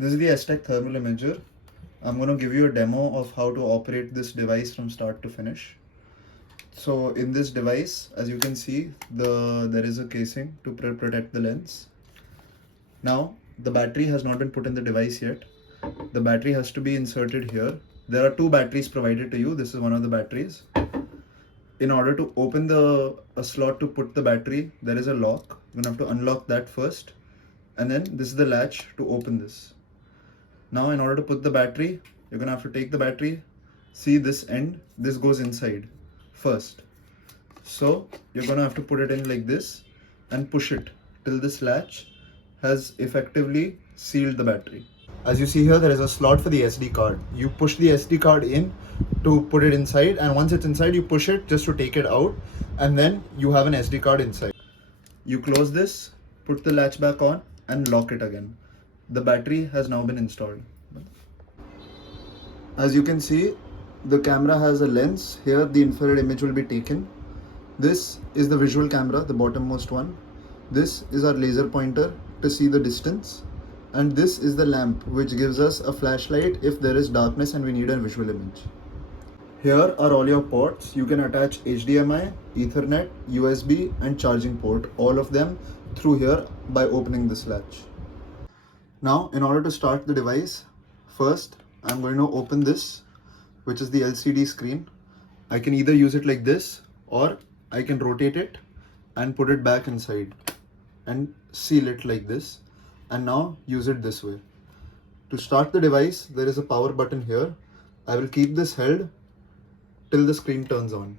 This is the STEK Thermal Imager. I'm going to give you a demo of how to operate this device from start to finish. So in this device, as you can see, there is a casing to protect the lens. Now, the battery has not been put in the device yet. The battery has to be inserted here. There are two batteries provided to you. This is one of the batteries. In order to open a slot to put the battery, there is a lock. You're going to have to unlock that first. And then this is the latch to open this. Now in order to put the battery, you're going to have to take the battery, see this end, this goes inside first. So you're going to have to put it in like this and push it till this latch has effectively sealed the battery. As you see here, there is a slot for the SD card. You push the SD card in to put it inside, and once it's inside, you push it just to take it out, and then you have an SD card inside. You close this, put the latch back on and lock it again. The battery has now been installed. As you can see, the camera has a lens. Here the infrared image will be taken. This is the visual camera, the bottommost one. This is our laser pointer to see the distance. And this is the lamp, which gives us a flashlight if there is darkness and we need a visual image. Here are all your ports. You can attach HDMI, Ethernet, USB and charging port, all of them through here by opening this latch. Now, in order to start the device, first I'm going to open this, which is the LCD screen. I can either use it like this or I can rotate it and put it back inside and seal it like this, and now use it this way. To start the device, there is a power button here. I will keep this held till the screen turns on.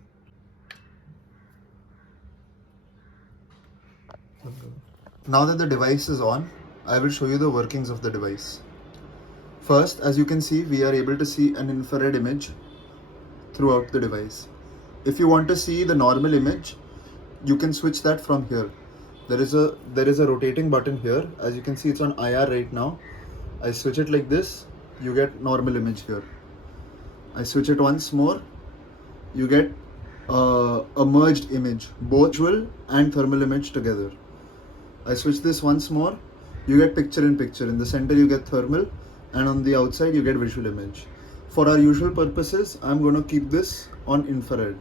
Now that the device is on, I will show you the workings of the device. First, as you can see, we are able to see an infrared image throughout the device. If you want to see the normal image, you can switch that from here. There is a rotating button here. As you can see, it's on IR right now. I switch it like this, you get normal image here. I switch it once more, you get a merged image, both visual and thermal image together. I switch this once more, you get picture in picture. In the center you get thermal and on the outside you get visual image. For our usual purposes, I'm going to keep this on infrared.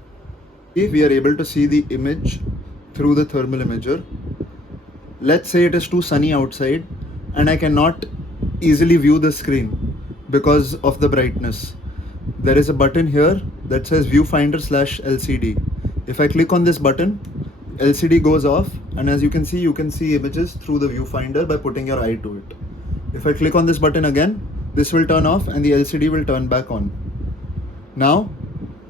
If we are able to see the image through the thermal imager, let's say it is too sunny outside and I cannot easily view the screen because of the brightness. There is a button here that says viewfinder/LCD. If I click on this button, LCD goes off, and as you can see images through the viewfinder by putting your eye to it. If I click on this button again, this will turn off and the LCD will turn back on. Now,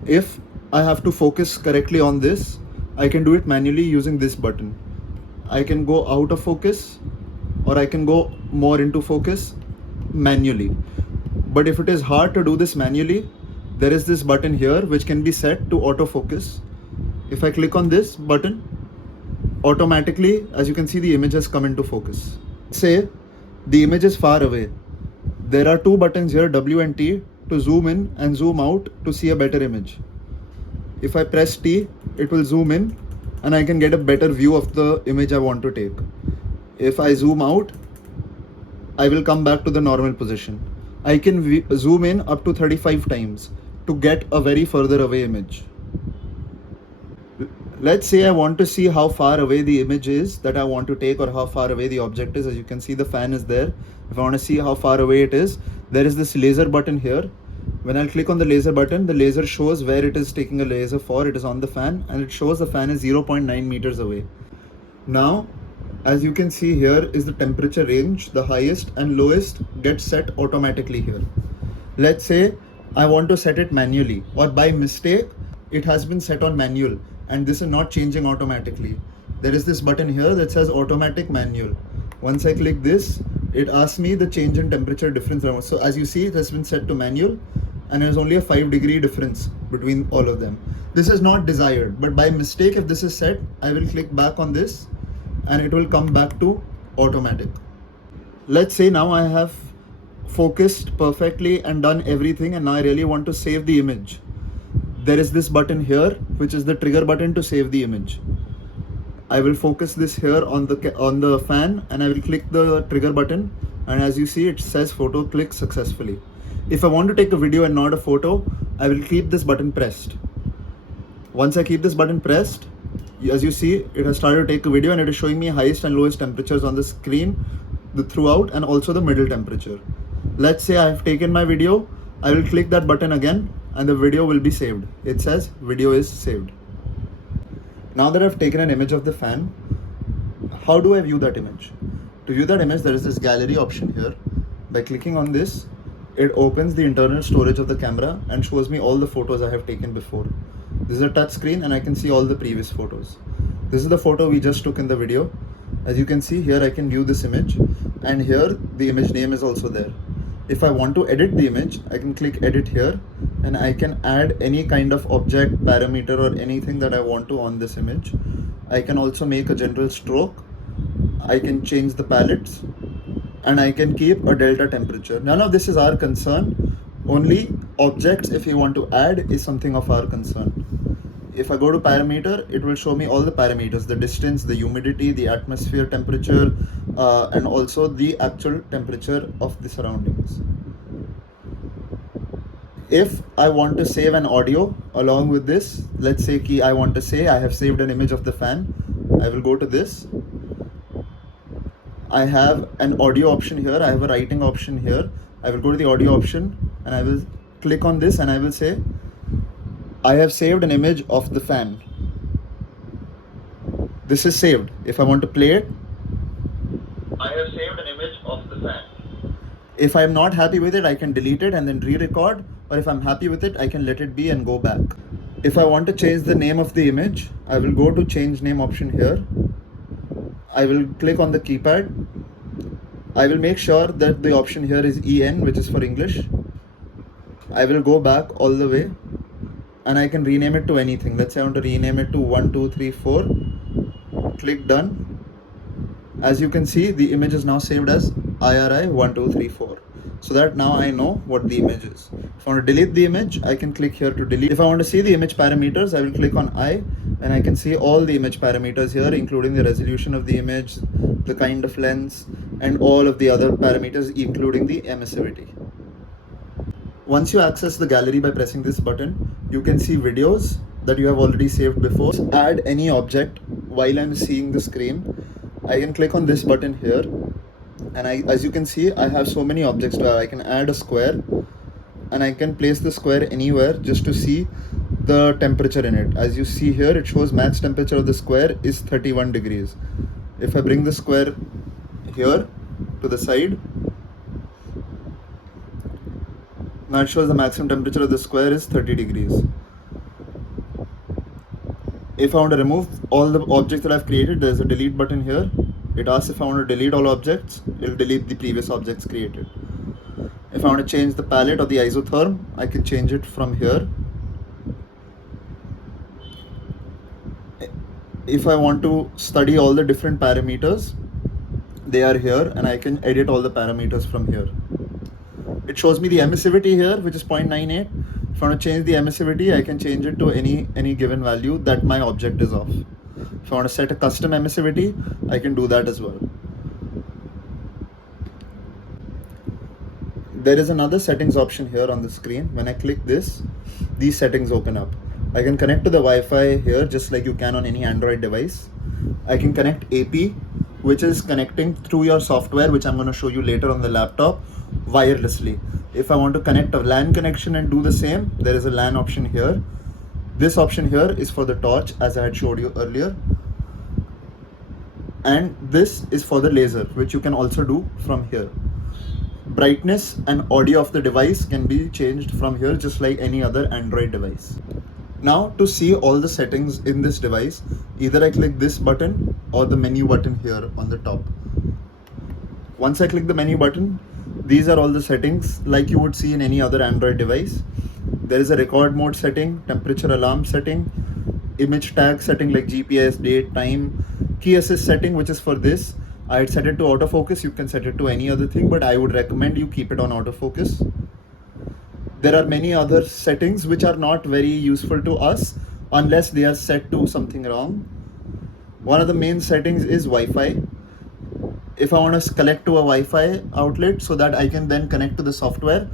if I have to focus correctly on this, I can do it manually using this button. I can go out of focus or I can go more into focus manually. But if it is hard to do this manually, there is this button here which can be set to autofocus. If I click on this button, automatically, as you can see, the image has come into focus. Say the image is far away. There are two buttons here, W and T, to zoom in and zoom out to see a better image. If I press T, it will zoom in and I can get a better view of the image I want to take. If I zoom out, I will come back to the normal position. I can zoom in up to 35 times to get a very further away image. Let's say I want to see how far away the image is that I want to take, or how far away the object is. As you can see, the fan is there. If I want to see how far away it is, there is this laser button here. When I click on the laser button, the laser shows where it is taking a laser for. It is on the fan and it shows the fan is 0.9 meters away. Now, as you can see, here is the temperature range. The highest and lowest get set automatically here. Let's say I want to set it manually, or by mistake it has been set on manual and this is not changing automatically. There is this button here that says automatic manual. Once I click this, it asks me the change in temperature difference. So as you see, it has been set to manual and there is only a 5-degree difference between all of them. This is not desired, but by mistake, if this is set, I will click back on this and it will come back to automatic. Let's say now I have focused perfectly and done everything, and now I really want to save the image. There is this button here, which is the trigger button to save the image. I will focus this here on the fan and I will click the trigger button and as you see it says photo clicked successfully. If I want to take a video and not a photo, I will keep this button pressed. Once I keep this button pressed, as you see, it has started to take a video and it is showing me highest and lowest temperatures on the screen, the throughout, and also the middle temperature. Let's say I have taken my video, I will click that button again and the video will be saved. It says video is saved. Now that I've taken an image of the fan, how do I view that image? To view that image, there is this gallery option here. By clicking on this, it opens the internal storage of the camera and shows me all the photos I have taken before. This is a touch screen and I can see all the previous photos. This is the photo we just took in the video. As you can see here, I can view this image, and here the image name is also there. If I want to edit the image, I can click edit here and I can add any kind of object, parameter or anything that I want to on this image. I can also make a general stroke. I can change the palettes and I can keep a delta temperature. None of this is our concern. Only objects, if you want to add, is something of our concern. If I go to parameter, it will show me all the parameters, the distance, the humidity, the atmosphere temperature, and also the actual temperature of the surroundings. If I want to save an audio along with this, let's say I want to say I have saved an image of the fan, I will go to this. I have an audio option here, I have a writing option here. I will go to the audio option and I will click on this and I will say I have saved an image of the fan. This is saved. If I want to play it, I have saved an image of the fan. If I am not happy with it, I can delete it and then re-record, or if I'm happy with it, I can let it be and go back. If I want to change the name of the image, I will go to change name option here. I will click on the keypad. I will make sure that the option here is EN, which is for English. I will go back all the way and I can rename it to anything. Let's say I want to rename it to 1, 2, 3, 4. Click done. As you can see, the image is now saved as IRI 1, 2, 3, 4. So that now I know what the image is. If I want to delete the image, I can click here to delete. If I want to see the image parameters, I will click on I and I can see all the image parameters here, including the resolution of the image, the kind of lens, and all of the other parameters, including the emissivity. Once you access the gallery by pressing this button, you can see videos that you have already saved before. Add any object while I'm seeing the screen. I can click on this button here and as you can see, I have so many objects to add. I can add a square and I can place the square anywhere just to see the temperature in it. As you see here, it shows max temperature of the square is 31 degrees. If I bring the square here to the side, now it shows the maximum temperature of the square is 30 degrees. If I want to remove all the objects that I've created, there's a delete button here. It asks if I want to delete all objects, it will delete the previous objects created. If I want to change the palette or the isotherm, I can change it from here. If I want to study all the different parameters, they are here and I can edit all the parameters from here. It shows me the emissivity here, which is 0.98. If I want to change the emissivity, I can change it to any given value that my object is of. If I want to set a custom emissivity, I can do that as well. There is another settings option here on the screen. When I click this, these settings open up. I can connect to the Wi-Fi here just like you can on any Android device. I can connect AP, which is connecting through your software, which I'm going to show you later on the laptop, wirelessly. If I want to connect a LAN connection and do the same, there is a LAN option here. This option here is for the torch, as I had showed you earlier. And this is for the laser, which you can also do from here. Brightness and audio of the device can be changed from here just like any other Android device. Now to see all the settings in this device, either I click this button or the menu button here on the top. Once I click the menu button, these are all the settings like you would see in any other Android device. There is a record mode setting, temperature alarm setting, image tag setting like GPS, date, time, key assist setting, which is for this. I had set it to autofocus. You can set it to any other thing, but I would recommend you keep it on autofocus. There are many other settings which are not very useful to us unless they are set to something wrong. One of the main settings is Wi-Fi. if I want to connect to a Wi-Fi outlet so that I can then connect to the software,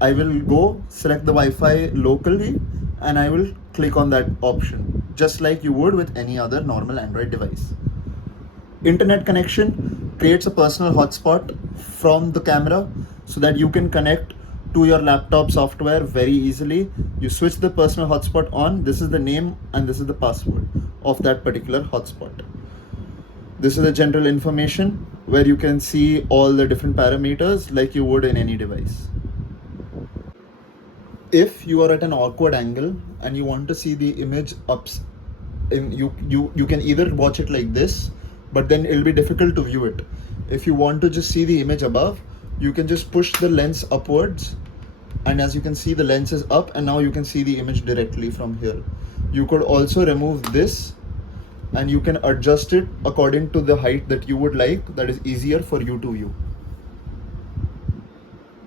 I will go select the Wi-Fi locally and I will click on that option, just like you would with any other normal Android device. Internet connection creates a personal hotspot from the camera so that you can connect to your laptop software very easily. You switch the personal hotspot on, this is the name and this is the password of that particular hotspot. This is the general information where you can see all the different parameters like you would in any device. If you are at an awkward angle and you want to see the image you can either watch it like this, but then it'll be difficult to view it. If you want to just see the image above, you can just push the lens upwards, and as you can see the lens is up and now you can see the image directly from here. You could also remove this and you can adjust it according to the height that you would like, that is easier for you to view.